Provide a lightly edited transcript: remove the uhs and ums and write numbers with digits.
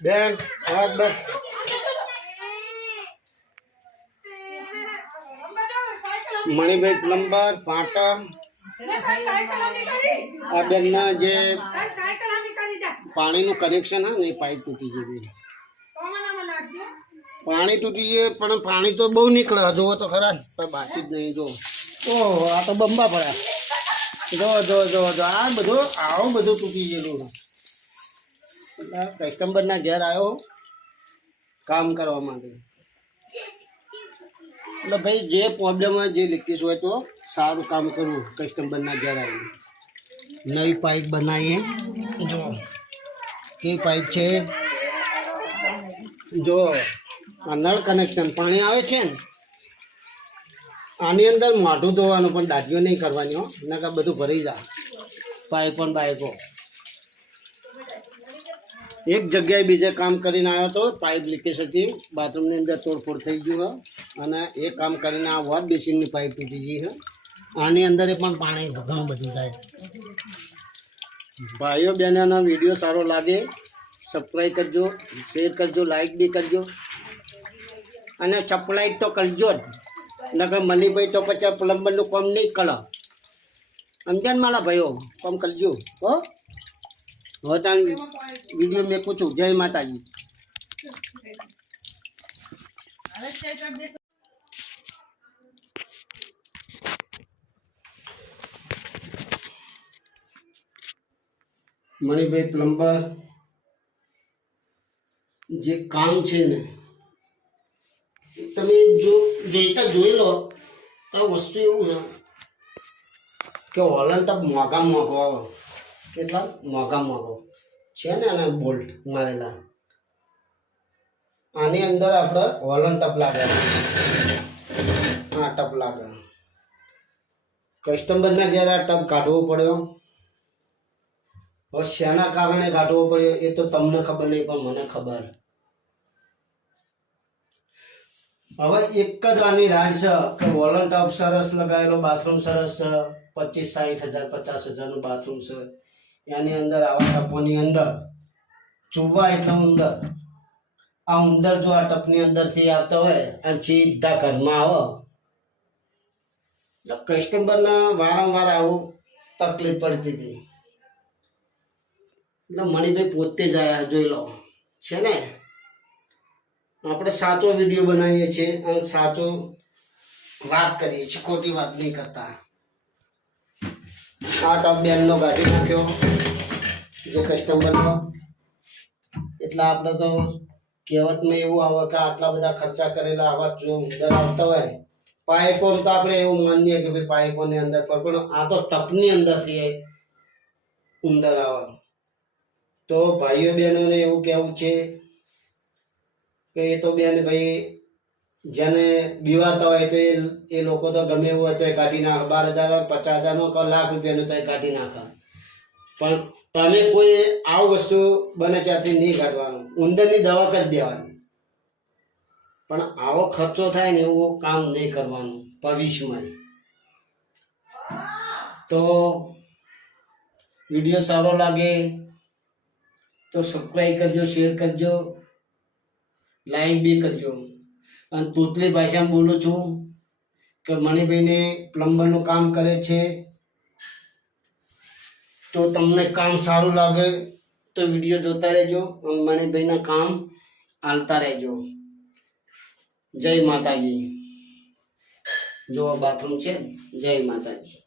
બેન અવાજ બસ મણિભાઈ પ્લમ્બર પાટા આ બેનના જે પાણીનું કનેક્શન હા ને એ પાઇપ તૂટી ગઈ પાણી તૂટી ગયું પણ પાણી તો બહુ નીકળે જુઓ તો ખરા પણ બાકી જ નહીં જો ઓહો આ તો બંબા પડ્યા જો જો જો જો આ બધું આવું બધું તૂટી ગયેલું કસ્ટમરના ઘેર આવ્યો કામ કરવા માટે એટલે ભાઈ જે પ્રોબ્લેમ હોય જે લીકેજ હોય તો સારું કામ કરવું કસ્ટમરના ઘેર આવીને નવી પાઇપ બનાવીએ જો કે પાઇપ છે જો આ નળ કનેક્શન પાણી આવે છે ને આની અંદર મોઢું ધોવાનું પણ દાઢીઓ નહીં કરવાની હો નકર બધું ભરી જાય પાઇપો ને બાઇપો એક જગ્યાએ બીજે કામ કરીને આવ્યો તો પાઇપ લીકેજ હતી બાથરૂમની અંદર તોડફોડ થઈ ગયું અને એ કામ કરીને આ વોશ બેસિનની પાઇપ તૂટી ગઈ છે આની અંદર પણ પાણી ઘણું બધું થાય ભાઈઓ બહેનોનો વિડીયો સારો લાગે સબસ્ક્રાઈબ કરજો શેર કરજો લાઈક બી કરજો અને ચપલાઈટ તો કરજો જ નકર મનીભાઈ તો પછી પ્લમ્બરનું કામ નહીં કરે સમજ્યા ને મારા ભાઈઓ કામ કરજો હો હવે ત્યાં વિડીયો મેકું છું જય માતાજી મણિભાઈ પ્લમ્બર જે કામ છે ને તમે જોઈતા જોઈ લો તો વસ્તુ એવું છે કે હોલન ટપ મોંઘા મોંઘો કેટલા મોંઘા મોંઘો છે ને આના બોલ્ટ મારેલા આની અંદર આપણે હોલન ટપ લાગે આ ટપ લાગે કસ્ટમરના ઘેર આ ટપ કાઢવો પડ્યો હવે શેના કારણે કાઢવો પડ્યો એ તો તમને ખબર નહીં પણ મને ખબર હવે એક જ આની રાડ છે કે વોલન ટપ સરસ લગાવેલો બાથરૂમ સરસ છે 25-60 હજાર 50,000નું બાથરૂમ છે એની અંદર આવા ટપોની અંદર ચૂવા એટલે ઉંદર આ ઉંદર જો આ ટપની અંદરથી આવતા હોય અને સીધા ઘરમાં આવે એટલે કસ્ટમરને વારંવાર આવું તકલીફ પડતી હતી એટલે મણિભાઈ પોતે જ આયા જોઈ લો છે ને આપણે સાચો વિડીયો બનાવીએ છીએ અને સાચો વાત કરીએ છીએ ખોટી વાત નહીં કરતા આ ટપ બેનનો કાઢી નાખ્યો જે કસ્ટમરનો એટલે આપણે તો કહેવતમાં એવું આવે કે આટલા બધા ખર્ચા કરેલા આવા જો ઉંદર આવતા હોય પાઇપો તો આપણે એવું માનીએ કે ભાઈ પાઇપોની અંદર પણ આ તો ટપની અંદરથી ઉંદર આવે તો ભાઈઓ બહેનોને એવું કહેવું છે કે એ તો બેન ભાઈ જેને બીવાતા હોય તો એ લોકો તો ગમે એવું હોય તો એ કાઢી નાખે 12,000 50,000નો લાખ રૂપિયાનો તો એ કાઢી નાખે પણ તમે કોઈ આવું વસ્તુ બને ત્યાંથી નહીં કાઢવાનું ઉંદરની દવા કરી દેવાની પણ આવો ખર્ચો થાય ને એવું કામ નહીં કરવાનું ભવિષ્યમાં તો વિડીયો સારો લાગે તો સબસ્ક્રાઈબ કરજો શેર કરજો લાઈક બી કરજો અને તોતલી ભાષામાં બોલું છું કે મણિભાઈને પ્લમ્બરનું કામ કરે છે તો તમને કામ સારું લાગે તો વિડીયો જોતા રહેજો અને મણિભાઈના કામ આલતા રહેજો જય માતાજી જો બાથરૂમ છે જય માતાજી